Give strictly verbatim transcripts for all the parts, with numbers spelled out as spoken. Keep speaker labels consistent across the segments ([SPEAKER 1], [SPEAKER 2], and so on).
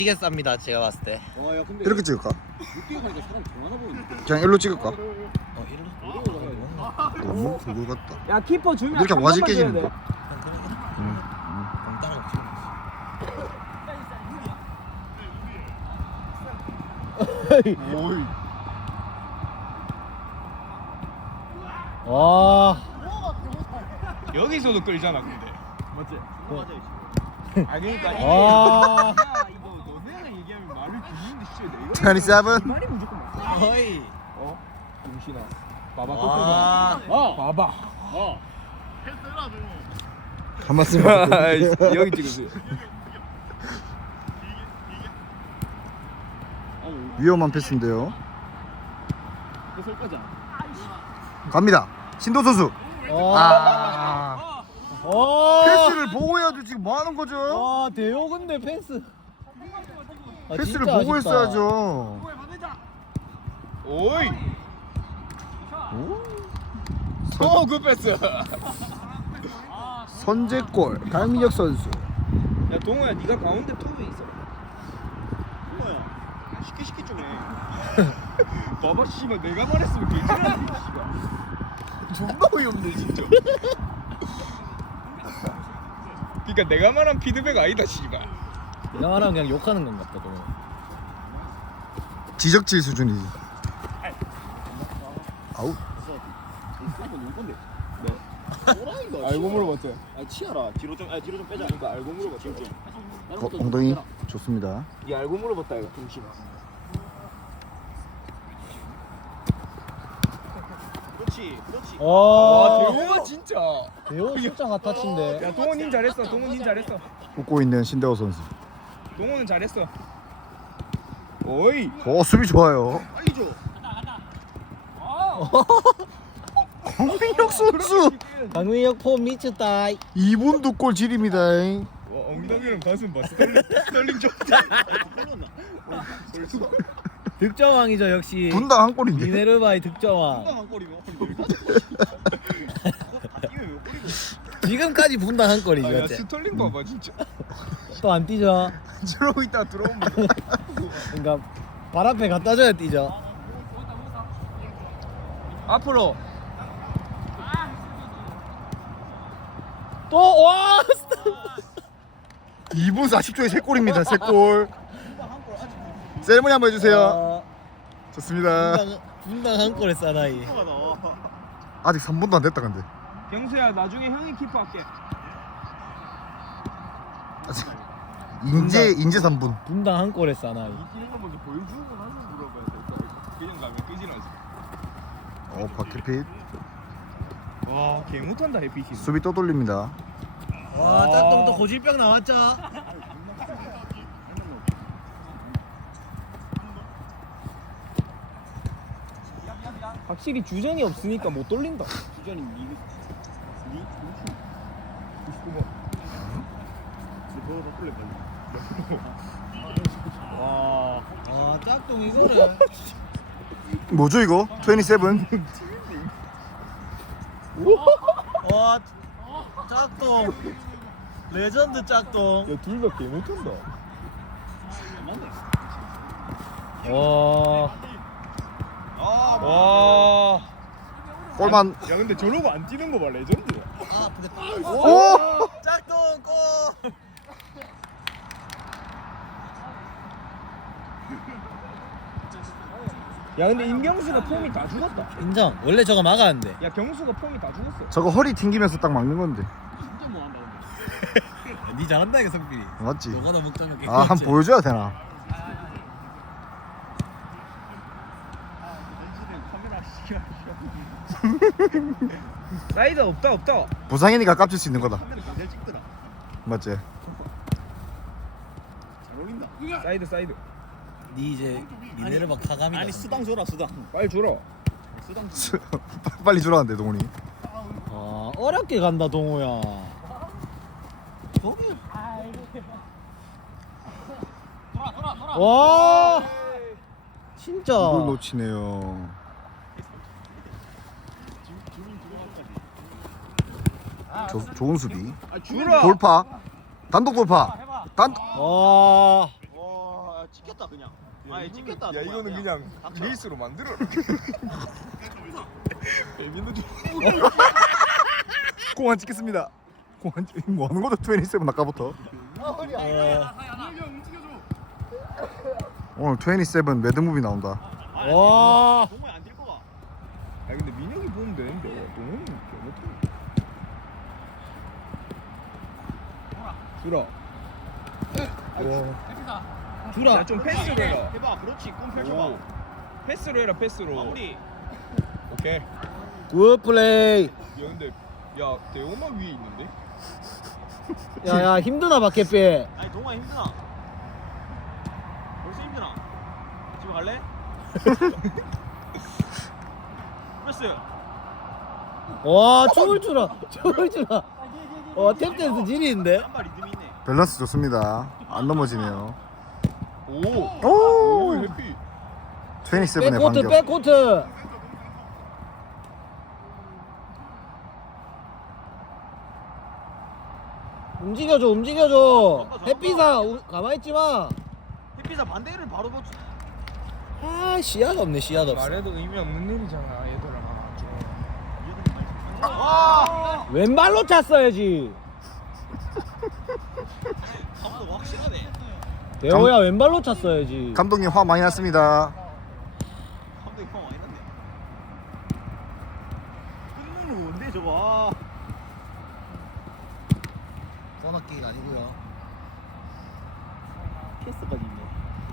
[SPEAKER 1] 되게 쌉니다 제가 봤을 때.
[SPEAKER 2] 와, 야, 근데
[SPEAKER 3] 이렇게 찍을까?
[SPEAKER 2] 늦게 가니까 사람 더 많아 보이는데.
[SPEAKER 3] 그냥 일로 찍을까?
[SPEAKER 1] 어 일로.
[SPEAKER 3] 너무 그거 같다.
[SPEAKER 4] 야 키퍼 주면
[SPEAKER 3] 이렇게 와지 깨지는데?
[SPEAKER 1] 공 따라
[SPEAKER 2] 오이.
[SPEAKER 4] 와
[SPEAKER 5] 여기서도 끌잖아 근데.
[SPEAKER 2] 맞지?
[SPEAKER 5] 아 그러니까 이게
[SPEAKER 4] 와.
[SPEAKER 5] 야 이거 너네랑 얘기하면 말을 듣는데 진짜 내가
[SPEAKER 3] 이십칠.
[SPEAKER 5] 말이 무조건 맞어.
[SPEAKER 1] 거의.
[SPEAKER 5] 어? 용신아. 봐봐
[SPEAKER 1] 와.
[SPEAKER 5] 어 봐봐. 어.
[SPEAKER 3] 한 말씀.
[SPEAKER 5] 여기 찍으세요.
[SPEAKER 3] 위험한 패스인데요.
[SPEAKER 2] 설거지.
[SPEAKER 3] 갑니다. 신도 선수.
[SPEAKER 4] 와.
[SPEAKER 3] 아.
[SPEAKER 4] 와.
[SPEAKER 3] 패스를 보고 해야죠. 지금 뭐 하는 거죠?
[SPEAKER 4] 와 대호 근데 패스. 아,
[SPEAKER 3] 패스를
[SPEAKER 4] 진짜
[SPEAKER 3] 보고
[SPEAKER 4] 아쉽다.
[SPEAKER 3] 했어야죠.
[SPEAKER 5] 오이.
[SPEAKER 3] 오.
[SPEAKER 5] 어그 패스.
[SPEAKER 3] 선제골 강민혁 선수.
[SPEAKER 5] 야 동호야 네가 가운데 톱에 있어. 동호야 쉽게 쉽게 좀 해. 봐봐 씨발 내가 말했으면 괜찮았지 씨발. 존나 어이없네 진짜. 그러니까 내가 말한 피드백 아니다 씨발.
[SPEAKER 4] 내가 말하면 그냥 욕하는 건 같다 또.
[SPEAKER 3] 지적질 수준이지. 아우.
[SPEAKER 5] 알고 물어봤죠.
[SPEAKER 2] 아, 치아라. 뒤로 좀, 아, 뒤로 좀 빼자. 그러니까 알고 물어봤지. 좀.
[SPEAKER 3] 어, 엉덩이 좋습니다.
[SPEAKER 5] 네 알고 물어봤다 이거 중심.
[SPEAKER 2] 그렇지, 그렇지.
[SPEAKER 5] 와
[SPEAKER 4] 와
[SPEAKER 5] 대호가 진짜.
[SPEAKER 4] 대호 진짜 핫타치인데.
[SPEAKER 5] 야 동호님 잘했어. 동호님 잘했어.
[SPEAKER 3] 웃고 있는 신대호 선수.
[SPEAKER 5] 동호는 잘했어. 오이.
[SPEAKER 3] 어 수비 좋아요.
[SPEAKER 2] 빨리 줘.
[SPEAKER 3] 강민혁 선수.
[SPEAKER 4] 강민혁 폼 미쳤다.
[SPEAKER 3] 이 분도 골 지립니다.
[SPEAKER 5] 와 엉덩이랑 가슴 봐. 스털링 스털링 좋다.
[SPEAKER 4] 득점왕이죠 역시.
[SPEAKER 3] 분당 한 골인데.
[SPEAKER 4] 미네르바의 득점왕.
[SPEAKER 2] 한 골이면
[SPEAKER 4] 지금까지 분당 한 골이죠.
[SPEAKER 5] 아야
[SPEAKER 4] 어째?
[SPEAKER 5] 스털링 봐봐 진짜.
[SPEAKER 4] 또 안 뛰죠.
[SPEAKER 5] 저러고 있다 들어오면.
[SPEAKER 4] 그러니까 발 앞에 갖다 줘야 뛰죠.
[SPEAKER 5] 앞으로.
[SPEAKER 4] 또 와.
[SPEAKER 3] 이 분 사십 초에 세 골입니다. 세 골. 세레머니 한번 해주세요.
[SPEAKER 4] 아,
[SPEAKER 3] 좋습니다.
[SPEAKER 4] 분당 분당 한 골에 사나이.
[SPEAKER 3] 아직 삼 분도 안 됐다 근데.
[SPEAKER 5] 경수야 나중에 형이 키퍼 할게.
[SPEAKER 3] 아직 인제 인제 삼 분.
[SPEAKER 4] 분당 한 골에 사나이.
[SPEAKER 5] 이기는 거 먼저 보여주고 나서 물어봐야 돼. 그냥 가면 끄지나지.
[SPEAKER 3] 어 박해핏
[SPEAKER 5] 와, 개 못한다 해피시.
[SPEAKER 3] 수비 또 돌립니다.
[SPEAKER 4] 와 짝꿍 또 고질병 나왔죠.
[SPEAKER 5] 확실히 주전이 없으니까 못 돌린다.
[SPEAKER 2] 주전이 니, 니, 구십구 번. 너 번호 바꿀래 빨리.
[SPEAKER 4] 와. 아 짝꿍 이거를.
[SPEAKER 3] 뭐죠 이거? 이십칠.
[SPEAKER 4] 와 짝꿍. 레전드 짝꿍.
[SPEAKER 5] 야, 둘 다 개 못한다.
[SPEAKER 4] 와.
[SPEAKER 5] 와.
[SPEAKER 3] 골만.
[SPEAKER 5] 야, 근데 저러고 안 뛰는 거 봐, 레전드야.
[SPEAKER 4] 아 아프겠다.
[SPEAKER 3] 오!
[SPEAKER 4] 짝꿍 골.
[SPEAKER 5] 야, 근데 임경수가 폼이 다 죽었다.
[SPEAKER 4] 인정. 원래 저거 막았는데.
[SPEAKER 5] 야, 경수가 폼이 다 죽었어.
[SPEAKER 3] 저거 허리 튕기면서 딱 막는 건데.
[SPEAKER 2] 진짜 뭐 한다 근데.
[SPEAKER 4] 니 잘한다 이거 성필이.
[SPEAKER 3] 맞지?
[SPEAKER 4] 요거나 먹자면
[SPEAKER 3] 아 한번 보여줘야 되나?
[SPEAKER 5] 사이드 없다, 없다.
[SPEAKER 3] 부상이니까 깝칠 수 있는 거다.
[SPEAKER 2] 카메라 잘 찍더라.
[SPEAKER 3] 맞지?
[SPEAKER 2] 잘 어울린다.
[SPEAKER 5] 사이드, 사이드.
[SPEAKER 4] 니 이제 미네르바 카감이다.
[SPEAKER 2] 아니 수당 줘라 수당.
[SPEAKER 5] 빨리 줘라.
[SPEAKER 2] 수당 줘.
[SPEAKER 3] 수- 빨리 주라는데 동훈이.
[SPEAKER 4] 아 어렵게 간다 동호야. 와 진짜.
[SPEAKER 3] 이걸 놓치네요. 조, 좋은 수비.
[SPEAKER 5] 주라.
[SPEAKER 3] 돌파. 단독 돌파. 단.
[SPEAKER 4] 와.
[SPEAKER 2] 와. 찍혔다 그냥. 아니 찍혔다.
[SPEAKER 5] 야 이거는 그냥
[SPEAKER 2] 닥쳐.
[SPEAKER 5] 릴스로 만들어라. 배민도 좀.
[SPEAKER 3] 공안 찍겠습니다. 공안 찍. 뭐 하는 거죠? 이십칠 아까부터. 오늘 이십칠 매드무비 나온다.
[SPEAKER 4] 와.
[SPEAKER 2] 동호야 안 들고 가.
[SPEAKER 5] 아 근데 민혁이 보면 되는데 동훈이 못해. 주라.
[SPEAKER 4] 주라.
[SPEAKER 5] 야좀 패스로 해라.
[SPEAKER 2] 해봐. 그렇지. 꿈 펼쳐봐.
[SPEAKER 5] 오. 패스로 해라 패스로.
[SPEAKER 2] 마무리.
[SPEAKER 5] 오케이.
[SPEAKER 4] 굿 플레이.
[SPEAKER 5] 야 근데 야 대호마 위에 있는데?
[SPEAKER 4] 야야 힘드나 박해피.
[SPEAKER 2] 아니 동호야 힘드나? 벌써 힘드나? 집에 갈래? 패스.
[SPEAKER 4] 와 춤을 추라. 춤을 추라. 와 탭댄스 지리인데.
[SPEAKER 2] 한발 리듬이 있네.
[SPEAKER 3] 밸런스 좋습니다. 안 넘어지네요.
[SPEAKER 5] 오.
[SPEAKER 3] 오!
[SPEAKER 5] 오 해피.
[SPEAKER 3] 이십칠의
[SPEAKER 4] 백코트
[SPEAKER 3] 반격.
[SPEAKER 4] 백코트. 움직여줘 움직여줘. 햇빛아 우- 가만히 있지 마.
[SPEAKER 2] 햇빛아 반대를 바로 보.
[SPEAKER 4] 아 시야가 없네 시야가 없어.
[SPEAKER 5] 말해도 의미 없는 일이잖아 얘들아. 좀.
[SPEAKER 2] 와.
[SPEAKER 4] 왼발로 찼어야지.
[SPEAKER 2] 감도 확실하네.
[SPEAKER 4] 대호야 왼발로 찼어야지.
[SPEAKER 3] 감독님 화 많이 났습니다.
[SPEAKER 2] 감독이 형 많이 났네. 끝먹는 뭔데 저거. 아.
[SPEAKER 4] 떠나기가 아니고요. 패스까지 있네.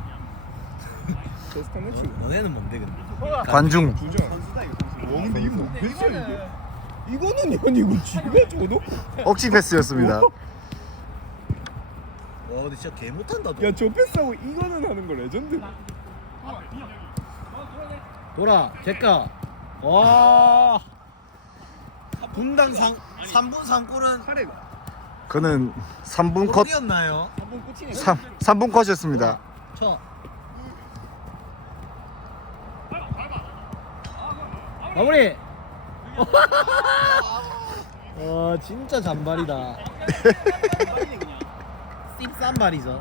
[SPEAKER 5] 베스트 매치.
[SPEAKER 4] 너네는 뭔데 근데?
[SPEAKER 3] 관중.
[SPEAKER 5] 주전.
[SPEAKER 2] 선수다 이거 선수.
[SPEAKER 5] 와 근데 이거 패스야 이게. 이거는 이거 지가 줘도.
[SPEAKER 3] 억지 패스였습니다.
[SPEAKER 4] 와 근데 진짜 개 못한다. 너.
[SPEAKER 5] 야저 패스하고 이거는 하는 거 레전드.
[SPEAKER 4] 돌아 제까. 와. 분당 상 삼 분 삼 골은
[SPEAKER 5] 카레가.
[SPEAKER 3] 그는 삼 분 컷.
[SPEAKER 4] 골이었나요?
[SPEAKER 2] 한번 끝이네.
[SPEAKER 3] 삼 분 컷이었습니다.
[SPEAKER 4] 쳐. 마무리. 와 진짜 잔발이다.
[SPEAKER 2] 빨리네 그냥.
[SPEAKER 4] 씹싼 말이죠.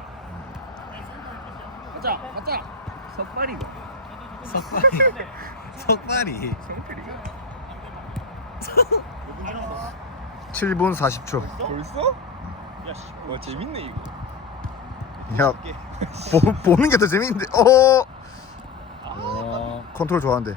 [SPEAKER 2] 가자 가자.
[SPEAKER 5] 석발이가.
[SPEAKER 4] 석발이. 석발이.
[SPEAKER 2] 몇분 지났어?
[SPEAKER 3] 칠 분 사십 초.
[SPEAKER 5] 벌써?
[SPEAKER 2] 야 씨.
[SPEAKER 5] 와 재밌네 이거.
[SPEAKER 3] 야, 보, 보는 게 더 재밌는데. 어,
[SPEAKER 4] 와.
[SPEAKER 3] 컨트롤 좋아한데.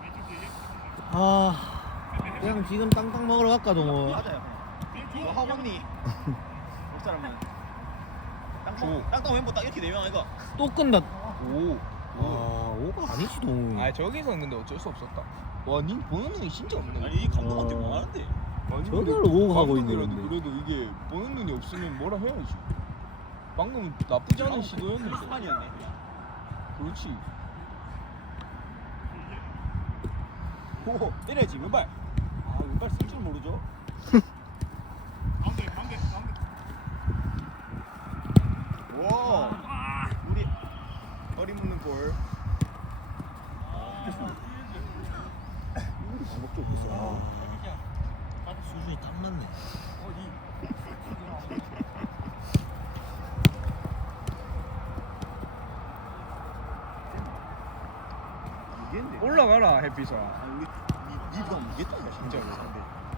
[SPEAKER 4] 아. 그냥 지금 땅땅 먹으러 갈까 동호.
[SPEAKER 2] 맞아요. 너 하고니. 못 사람은.
[SPEAKER 5] 줘.
[SPEAKER 2] 땅땅 땅땅 왼보 딱 이렇게 내면 이거.
[SPEAKER 4] 또 끈다.
[SPEAKER 5] 오.
[SPEAKER 4] 와 오가 아니지 동호.
[SPEAKER 5] 아 저기서 근데 어쩔 수 없었다. 와, 니 보는 눈이 진짜 없네.
[SPEAKER 2] 아니 이 감독한테 뭐 하는데?
[SPEAKER 5] 아니,
[SPEAKER 4] 저걸
[SPEAKER 5] 근데
[SPEAKER 4] 오고 가고
[SPEAKER 5] 감독이라도
[SPEAKER 4] 있는데.
[SPEAKER 5] 그래도 이게 보는 눈이 없으면 뭐라 해야지. 방금 나쁘지 않은 시도였는데.
[SPEAKER 2] 수만이었네.
[SPEAKER 5] 그렇지.
[SPEAKER 2] 오 때려야지 왼발. 아 왼발 쓸 줄 모르죠? 와 우리
[SPEAKER 5] 허리 묻는 골.
[SPEAKER 2] 방법도 없어.
[SPEAKER 4] 수준이 딱 맞네.
[SPEAKER 2] 이겠네.
[SPEAKER 5] 올라가라 햇빛아.
[SPEAKER 2] 아 우리 니 니가 이겠다 야 진짜로 상대.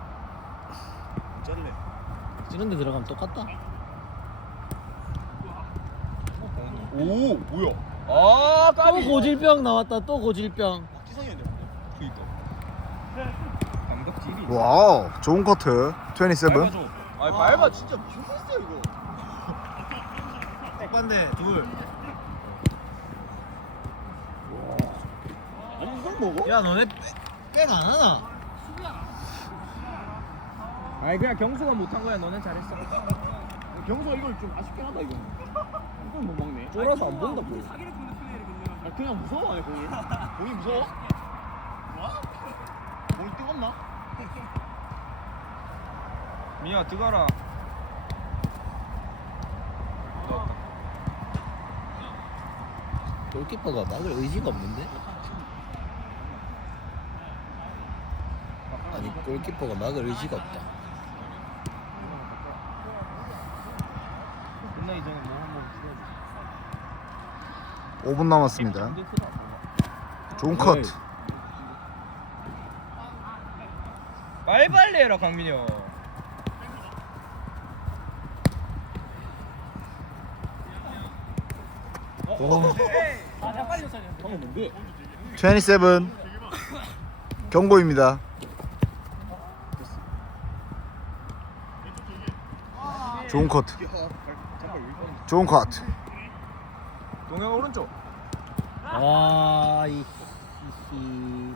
[SPEAKER 2] 짜를래.
[SPEAKER 4] 이런 데 들어가면 똑같다.
[SPEAKER 5] 오, 뭐야? 아,
[SPEAKER 4] 또
[SPEAKER 5] 까비.
[SPEAKER 4] 고질병 나왔다. 또 고질병.
[SPEAKER 2] 박지성이었는데 방금.
[SPEAKER 5] 그니까. 감독질이.
[SPEAKER 3] 와우, 좋은 커트. 이십칠.
[SPEAKER 5] 밟아줘. 아, 밟아 진짜.
[SPEAKER 2] 진짜 미친 패스야 이거.
[SPEAKER 4] 백반대 둘.
[SPEAKER 2] 아니 이걸 먹어?
[SPEAKER 4] 야 너네 백 안 하나?
[SPEAKER 5] 아니 그냥 경수가 못한 거야. 너는 잘했어.
[SPEAKER 2] 경수가 이걸 좀 아쉽긴 하다 이거. 이걸 못 막네.
[SPEAKER 5] 쫄아서 안 본다 고.
[SPEAKER 2] 아 그냥 무서워 아니 공이. 공이 무서워? 공이 뜨겁나?
[SPEAKER 5] 미야 들어가라.
[SPEAKER 4] 골키퍼가 막을 의지가 없는데? 아니 골키퍼가 막을 의지가 없다.
[SPEAKER 5] 끝나기 전에 뭐 한번 풀어줘.
[SPEAKER 3] 오 분 남았습니다. 좋은 컷.
[SPEAKER 5] 빨리빨리 해라 강민이 형.
[SPEAKER 3] 이십칠 경고입니다. 좋은 컷. 좋은 컷.
[SPEAKER 5] 동영 오른쪽.
[SPEAKER 4] 와, 이 히히.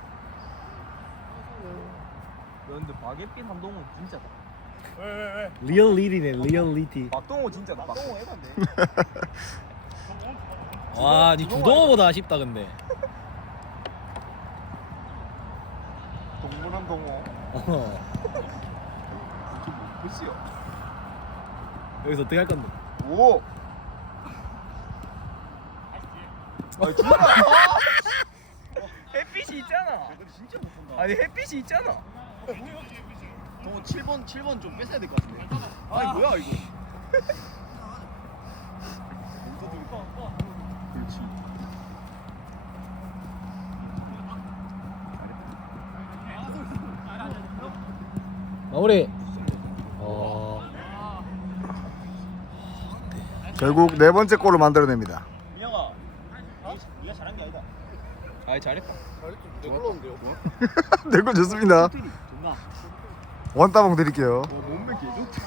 [SPEAKER 5] 근데 박예빈 한동훈 진짜다.
[SPEAKER 4] 리얼리티네, 리얼리티.
[SPEAKER 5] 박동호 진짜다. 박동호 해봤네.
[SPEAKER 4] 와, 니 주동호보다 아쉽다 근데.
[SPEAKER 5] 동물한 동호.
[SPEAKER 4] 어.
[SPEAKER 5] 글쎄요.
[SPEAKER 4] 여기서 어떻게 할 건데?
[SPEAKER 5] 오. 아 주라. 햇빛이 있잖아.
[SPEAKER 2] 진짜 못 본다.
[SPEAKER 5] 아니 햇빛이 있잖아.
[SPEAKER 2] 동호 칠 번 칠 번 좀 뺏어야 될 것 같은데. 아니 뭐야 이거. 그렇지.
[SPEAKER 4] 마무리. 어.
[SPEAKER 3] 결국 네 번째 골을 만들어냅니다.
[SPEAKER 2] 민혁아. 네가 잘한 게 아니다.
[SPEAKER 5] 아이 잘했다.
[SPEAKER 2] 내 걸로 온대요.
[SPEAKER 3] 네 골 좋습니다.
[SPEAKER 2] 존나.
[SPEAKER 3] 원따봉 드릴게요.
[SPEAKER 2] 몸매 개 좋다.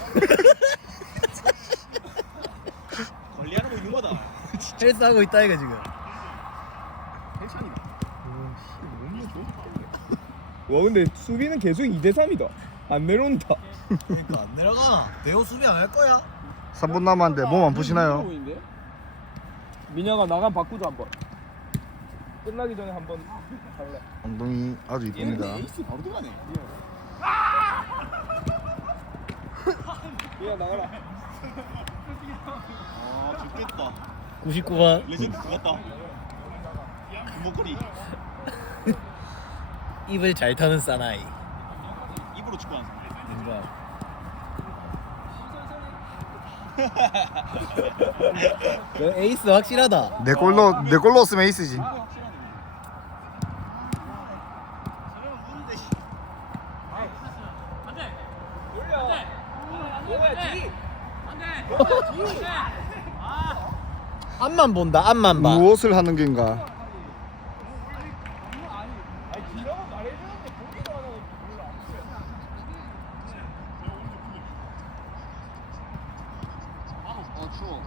[SPEAKER 2] 관리하는 거 있는 거다.
[SPEAKER 4] 헬스하고 있다 이거 지금.
[SPEAKER 2] 헬찬이다. 몸매 좋다.
[SPEAKER 5] 와 근데 수비는 계속 이 대 삼이다. 안 내려온다.
[SPEAKER 4] 그러니까 안 내려가. 대호 수비 안 할 거야.
[SPEAKER 3] 삼 분 남았는데 몸 안 푸시나요?
[SPEAKER 5] 민혁아 나간 바꾸자 한번. 끝나기 전에 한번 갈래.
[SPEAKER 3] 엉덩이 아주 이쁩니다.
[SPEAKER 2] 에이스 바로 들어가네.
[SPEAKER 5] 민혁 나가라.
[SPEAKER 2] 아 죽겠다.
[SPEAKER 4] 구십구 번.
[SPEAKER 2] 레전드 죽었다. 목걸이
[SPEAKER 4] 입을 잘 타는 사나이.
[SPEAKER 2] 입으로 축구하는 사람.
[SPEAKER 4] 뭔가. 너 에이스 확실하다.
[SPEAKER 3] 내 골로 내 골 넣었으면 에이스지.
[SPEAKER 4] 앞만 본다. 앞만 봐.
[SPEAKER 3] 무엇을 하는 겐가?
[SPEAKER 2] 어 추워.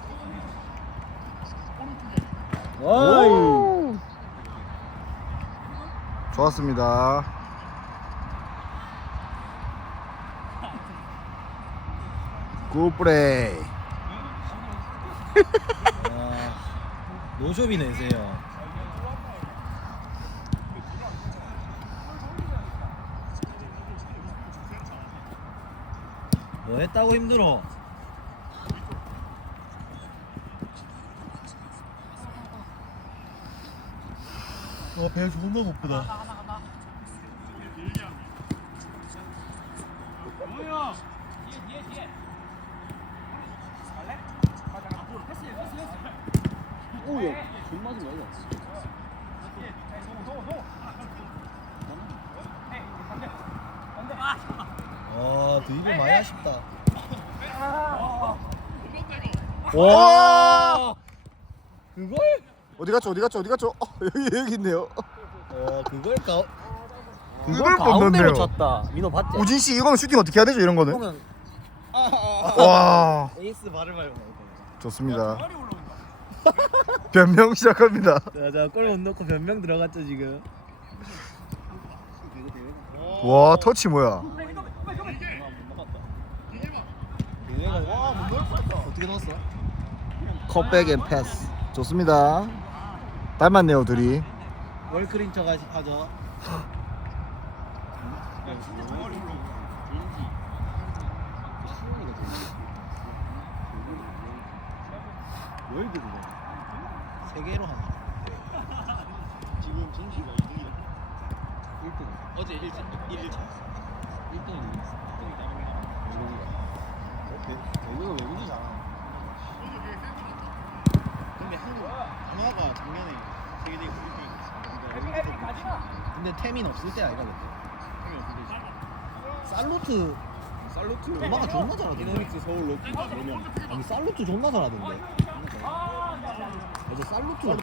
[SPEAKER 4] 와이.
[SPEAKER 3] 오! 좋았습니다. 굿플레이.
[SPEAKER 4] 아, 노쇼비 내세요. 뭐 했다고 힘들어? 어, 배 존나 고프다.
[SPEAKER 2] 오야 존 맞은 거 아니야?
[SPEAKER 4] 아, 드리블 많이 아쉽다.
[SPEAKER 3] 와!
[SPEAKER 4] 그걸?
[SPEAKER 3] 어디 갔죠? 어디 갔죠? 어디 갔죠? 어, 여기 여기 있네요.
[SPEAKER 4] 어, 그걸 가.
[SPEAKER 3] 그걸
[SPEAKER 4] 가운데로
[SPEAKER 3] 뻗었네요.
[SPEAKER 4] 쳤다. 민호 봤지?
[SPEAKER 3] 우진 씨 이거는 슈팅 어떻게 해야 되죠? 이런 거는?
[SPEAKER 4] 형은
[SPEAKER 3] 와,
[SPEAKER 4] 에이스 발을 밟아.
[SPEAKER 3] 좋습니다. 변명 시작합니다.
[SPEAKER 4] 자, 자, 골 못 넣고 변명 들어갔죠 지금.
[SPEAKER 3] 와, 터치 뭐야?
[SPEAKER 4] 어떻게 넣었어?
[SPEAKER 3] 컵백 앤 패스. 좋습니다. 닮았네요, 둘이.
[SPEAKER 4] 월크린 쳐가 하죠. 월드 그거. 세 개로 하나.
[SPEAKER 2] 지금 전시가 이 등이야.
[SPEAKER 4] 일 등.
[SPEAKER 2] 어제 일 차 일 차.
[SPEAKER 4] 일 등이
[SPEAKER 2] 외국어 외국이 잘하나? 근데 한국 한화가
[SPEAKER 4] 근데 태민 없을 때 아이가 그때. 살루트
[SPEAKER 5] 살루트.
[SPEAKER 4] 엄마가 존나 잘하던데.
[SPEAKER 5] 디나믹스 서울 로키 그러면
[SPEAKER 4] 아니 살루트 존나 잘하던데. 맞아 살루트